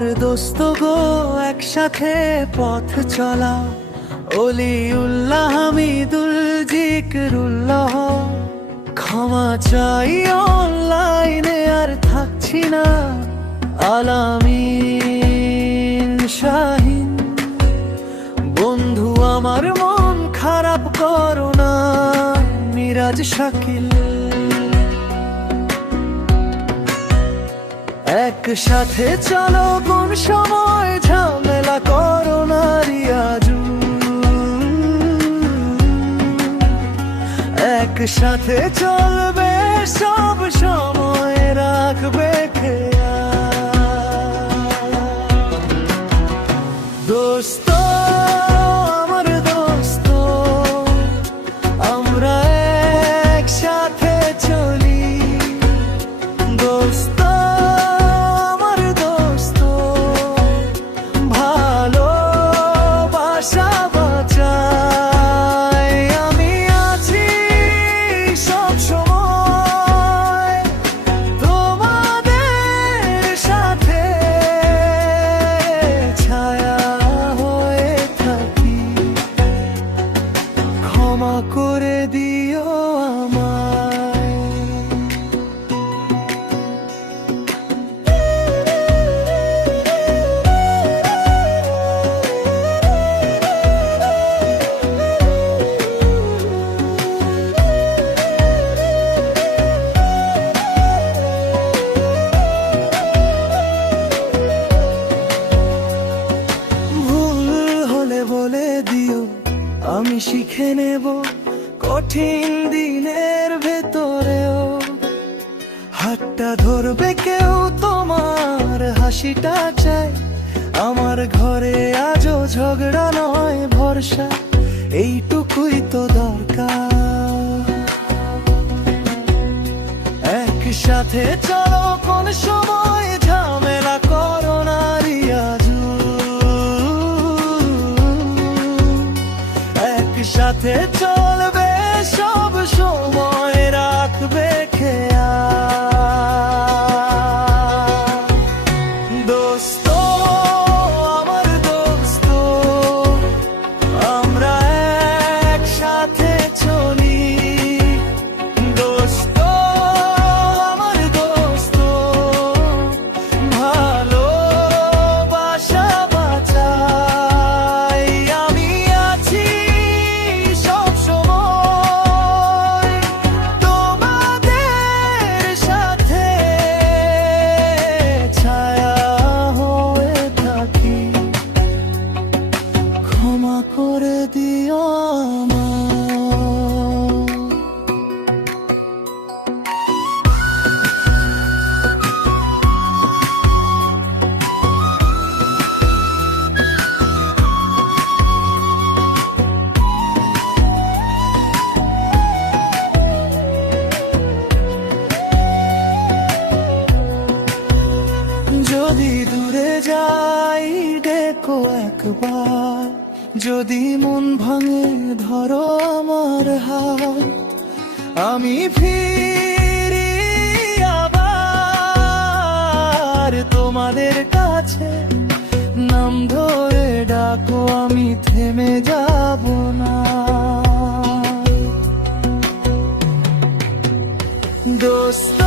আমার দোস্ত গো, একসাথে পথ চলা, অলিউল্লাহ হামিদুল জিকরুল্লাহ। ক্ষমা চাই অনলাইনে আর থাকছি না, আলামিন শাহিন। বন্ধু আমার মন খারাপ করো না, মিরাজ শাকিল। একসাথে চলো, কোন সময় ঝামেলা করো না রিয়াজু। একসাথে চলবে সব সময়, রাখবে খেয়াল। দোস্ত আমার দোস্ত, আমরা একসাথে চলি। দোস্ত আমার দোস্ত, ভালোবাসা বাঁচাই। আমি আছি সব সময় তোমাদের সাথে, ছায়া হয়ে থাকি। ক্ষমা করে দিও আমায়। ভুল হলে বলে দিও, আমি শিখে নেব। কঠিন দিনের ভেতরেও হাতটা ধরবে কেউ, তোমার হাসিটা চাই। আমার ঘরে আজও ঝগড়া নয় ভরসা, এইটুকুই তো দরকার। একসাথে চলো, কোন সময় ঝামেলা করো না রিয়াজু। একসাথে চলবে সব সময়, রাখবে খেয়াল। দোস্ত আমার দোস্ত, আমরা একসাথে চলি। দোস্ত আমার দোস্ত, ভালোবাসা বাঁচাই। আমি আছি সব সময় তোমাদের সাথে, ছায়া হয়ে থাকি। ক্ষমা করে দিও আমায়। যদি দূরে যাই ডেকো একবার, যদি মন ভাঙে ধরো আমার হাত। আমি ফিরি আবার তোমাদের কাছে, নাম ধরে ডাকো, আমি থেমে যাব না। দোস্ত